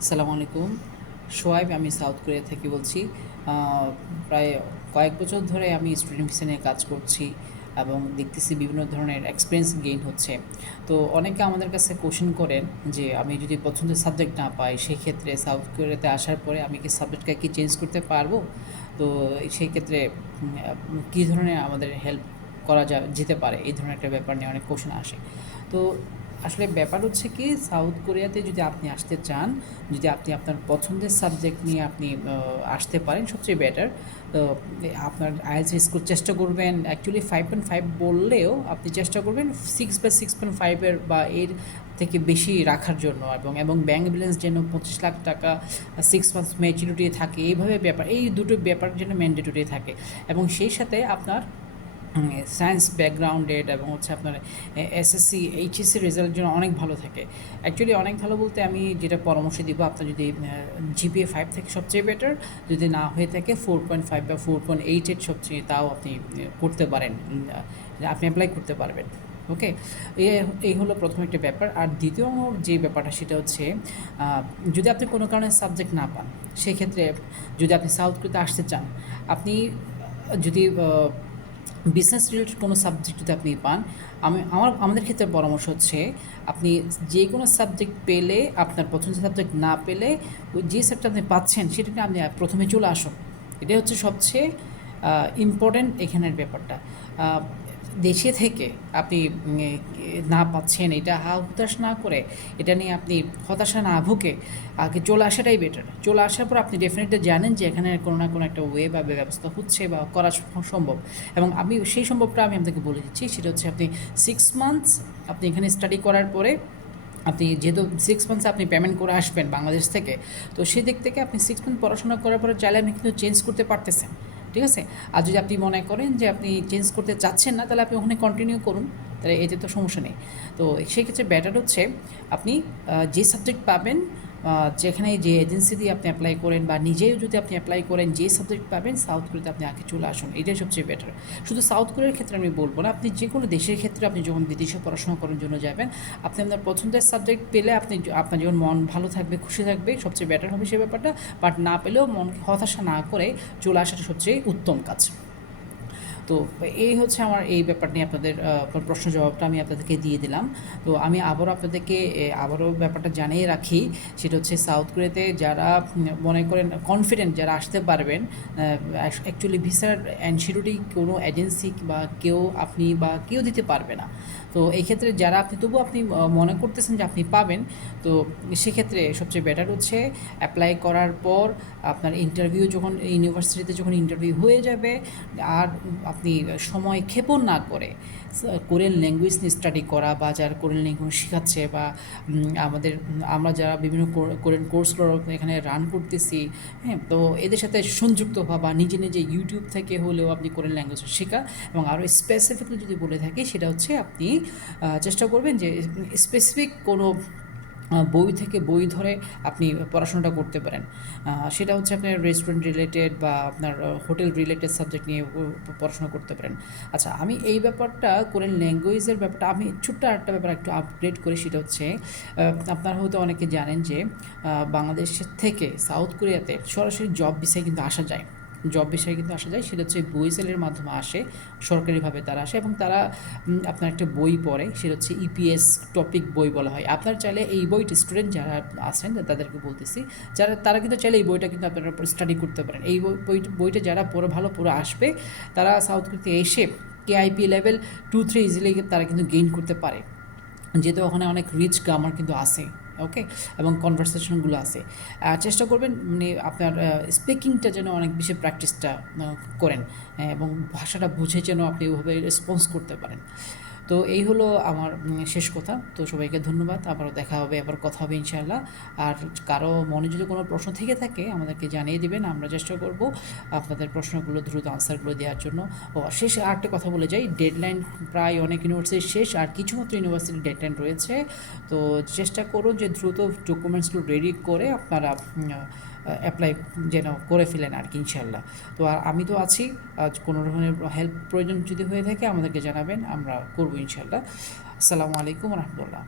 আসসালামু আলাইকুম। শোয়েব, আমি সাউথ কোরিয়া থেকে বলছি। প্রায় কয়েক বছর ধরে আমি স্টুডেন্ট ভিসা নিয়ে কাজ করছি এবং দেখতেছি বিভিন্ন ধরনের এক্সপিরিয়েন্স গেইন হচ্ছে। তো অনেকে আমাদের কাছে কোশ্চেন করেন যে আমি যদি পছন্দের সাবজেক্ট না পাই, সেক্ষেত্রে সাউথ কোরিয়াতে আসার পরে আমি কি সাবজেক্টটা কি চেঞ্জ করতে পারবো? তো সেই ক্ষেত্রে কী ধরনের আমাদের হেল্প করা যেতে পারে, এই ধরনের একটা ব্যাপার নিয়ে অনেক কোশ্চেন আসে। তো আসলে ব্যাপার হচ্ছে কি, সাউথ কোরিয়াতে যদি আপনি আসতে চান, যদি আপনি আপনার পছন্দের সাবজেক্ট নিয়ে আপনি আসতে পারেন, সবচেয়ে বেটার। তো আপনার আইএলটিএস স্কোর চেষ্টা করবেন, অ্যাকচুয়ালি 5.5 বললেও আপনি চেষ্টা করবেন 6 বা 6.5-এর বা এর থেকে বেশি রাখার জন্য, এবং ব্যাংক ব্যালেন্স যেন 25 লাখ টাকা 6 মান্থস ম্যাচুরিটি থাকে, এইভাবে ব্যাপার, এই দুটো ব্যাপার যেন ম্যান্ডেটরি থাকে। এবং সেই সাথে আপনার সায়েন্স ব্যাকগ্রাউন্ডেড এবং হচ্ছে আপনার এসএসসি এইচএসসি রেজাল্ট যেন অনেক ভালো থাকে। অ্যাকচুয়ালি অনেক ভালো বলতে আমি যেটা পরামর্শ দিব, আপনার যদি জিপিএ 5 থেকে সবচেয়ে বেটার, যদি না হয়ে থাকে 4.5 বা 4.8 সবচেয়ে, তাও আপনি করতে পারেন, আপনি অ্যাপ্লাই করতে পারবেন। ওকে, এই হলো প্রথম একটা ব্যাপার। আর দ্বিতীয় যে ব্যাপারটা, সেটা হচ্ছে যদি আপনি কোনো কারণে সাবজেক্ট না পান, সেক্ষেত্রে যদি আপনি সাউথ কোরিয়াতে আসতে চান, আপনি যদি বিজনেস রিলেটেড কোনো সাবজেক্ট যদি আপনি পান, আমাদের ক্ষেত্রে পরামর্শ হচ্ছে আপনি যে কোনো সাবজেক্ট পেলে, আপনার পছন্দের সাবজেক্ট না পেলে, ওই যে সাবজেক্ট আপনি পাচ্ছেন সেটাকে আপনি প্রথমে চলে আসুন। এটাই হচ্ছে সবচেয়ে ইম্পর্ট্যান্ট এখানের ব্যাপারটা। দেশে থেকে আপনি না পাচ্ছেন, এটা হতাশ না করে, এটা নিয়ে আপনি হতাশা না ভুগে আগে চলে আসাটাই বেটার। চলে আসার পর আপনি ডেফিনেটলি জানেন যে এখানে কোনো না কোনো একটা ওয়ে বা ব্যবস্থা হচ্ছে বা করা সম্ভব। এবং আমি সেই সম্ভবটা আমি আপনাকে বলে দিচ্ছি, সেটা হচ্ছে আপনি 6 মান্থস আপনি এখানে স্টাডি করার পরে, আপনি যেহেতু 6 মান্থস আপনি পেমেন্ট করে আসবেন বাংলাদেশ থেকে, তো সেদিক থেকে আপনি 6 মান্থ পড়াশোনা করার পরে চাইলে আপনি কিন্তু চেঞ্জ করতে পারতেছেন। ঠিক আছে? আর যদি আপনি মনে করেন যে আপনি চেঞ্জ করতে চাচ্ছেন না, তাহলে আপনি ওখানে কন্টিনিউ করুন, তাহলে এতে তো সমস্যা নেই। তো সেক্ষেত্রে বেটার হচ্ছে আপনি যে সাবজেক্ট পাবেন, যেখানে যে এজেন্সি দিয়ে আপনি অ্যাপ্লাই করেন বা নিজেও যদি আপনি অ্যাপ্লাই করেন, যে সাবজেক্ট পাবেন সাউথ কোরিয়াতে আপনি আগে চলে আসুন, এটাই সবচেয়ে বেটার। শুধু সাউথ কোরিয়ার ক্ষেত্রে আমি বলবো না, আপনি যে কোনো দেশের ক্ষেত্রে আপনি যখন বিদেশে পড়াশোনা করার জন্য যাবেন, আপনি আপনার পছন্দের সাবজেক্ট পেলে আপনার যখন মন ভালো থাকবে, খুশি থাকবে, সবচেয়ে বেটার হবে সে ব্যাপারটা। বাট না পেলেও মনকে হতাশা না করে চলে আসাটা সবচেয়ে উত্তম কাজ। তো এই হচ্ছে আমার এই ব্যাপার নিয়ে আপনাদের প্রশ্ন জবাবটা আমি আপনাদেরকে দিয়ে দিলাম। তো আমি আবারও আপনাদেরকে আবারও ব্যাপারটা জানিয়ে রাখি, সেটা হচ্ছে সাউথ কোরিয়াতে যারা মনে করেন কনফিডেন্ট, যারা আসতে পারবেন, অ্যাকচুয়ালি ভিসার অ্যানসিউরিটি কোনো এজেন্সি বা কেউ দিতে পারবে না। তো এই ক্ষেত্রে যারা তবুও আপনি মনে করতেছেন যে আপনি পাবেন, তো সেক্ষেত্রে সবচেয়ে বেটার হচ্ছে অ্যাপ্লাই করার পর আপনার ইন্টারভিউ যখন ইউনিভার্সিটিতে যখন ইন্টারভিউ হয়ে যাবে, আর আপনি সময় ক্ষেপণ না করে কোরিয়ান ল্যাঙ্গুয়েজ নিয়ে স্টাডি করা, বা যারা কোরিয়ান ল্যাঙ্গুয়েজ শেখাচ্ছে, বা আমরা যারা বিভিন্ন কোরিয়ান কোর্সগুলো এখানে রান করতেছি, হ্যাঁ, তো এদের সাথে সংযুক্ত হওয়া, বা নিজে নিজে ইউটিউব থেকে হলেও আপনি কোরিয়ান ল্যাঙ্গুয়েজ শেখা। এবং আরও স্পেসিফিকলি যদি বলে থাকি, সেটা হচ্ছে আপনি চেষ্টা করবেন যে স্পেসিফিক কোনো বই থেকে বই ধরে আপনি পড়াশোনাটা করতে পারেন। সেটা হচ্ছে আপনার রেস্টুরেন্ট রিলেটেড বা আপনার হোটেল রিলেটেড সাবজেক্ট নিয়ে পড়াশোনা করতে পারেন। আচ্ছা, আমি এই ব্যাপারটা কোরিয়ান ল্যাঙ্গুয়েজের ব্যাপারটা আমি ছোট্ট একটা ব্যাপার একটু আপগ্রেড করি, সেটা হচ্ছে আপনারা হয়তো অনেকে জানেন যে বাংলাদেশের থেকে সাউথ কোরিয়াতে সরাসরি জব ভিসায় কিন্তু আসা যায়। জব বিষয়ে কিন্তু আসা যায়, সেটা হচ্ছে বুয়েসেলের মাধ্যমে আসে, সরকারিভাবে তারা আসে, এবং তারা আপনার একটা বই পড়ে, সেটা হচ্ছে ইপিএস টপিক বই বলা হয়। আপনার চাইলে এই বইটি, স্টুডেন্ট যারা আছেন তাদেরকে বলতেছি, তারা কিন্তু চাইলে এই বইটা কিন্তু আপনারা স্টাডি করতে পারেন। এই বইটা যারা ভালো পড়ে আসবে, তারা সাউথ কোরিয়াতে এসে কেআইপি লেভেল 2-3 ইজিলি তারা কিন্তু গেইন করতে পারে, যেহেতু ওখানে অনেক রিচ গ্রামার কিন্তু আছে। ওকে, এবং কনভারসেশনগুলো আছে। চেষ্টা করবেন মানে আপনার স্পিকিংটা যেন অনেক বেশি প্র্যাকটিসটা করেন, এবং ভাষাটা বুঝে যেন আপনি ওভাবে রেসপন্স করতে পারেন। তো এই হলো আমার শেষ কথা। তো সবাইকে ধন্যবাদ, আবারও দেখা হবে, আবার কথা হবে ইনশাআল্লাহ। আর কারো মনে যদি কোনো প্রশ্ন থেকে থাকে আমাদেরকে জানিয়ে দিবেন, আমরা চেষ্টা করব আপনাদের প্রশ্নগুলো দ্রুত আনসারগুলো দেওয়ার জন্য। ও শেষ আরেকটা কথা বলে যাই, ডেডলাইন প্রায় অনেক ইউনিভার্সিটির শেষ, আর কিছু মাত্র ইউনিভার্সিটির ডেডলাইন রয়েছে। তো চেষ্টা করুন যে দ্রুত ডকুমেন্টসগুলো রেডি করে আপনারা অ্যাপ্লাই যেন করে ফেলেন আর কি, ইনশাল্লাহ। তো আর আমি তো আছি, কোনো রকমের হেল্প প্রয়োজন যদি হয়ে থাকে আমাদেরকে জানাবেন, আমরা করবো ইনশাল্লাহ। আসসালামু আলাইকুম রহমতুল্লাহ।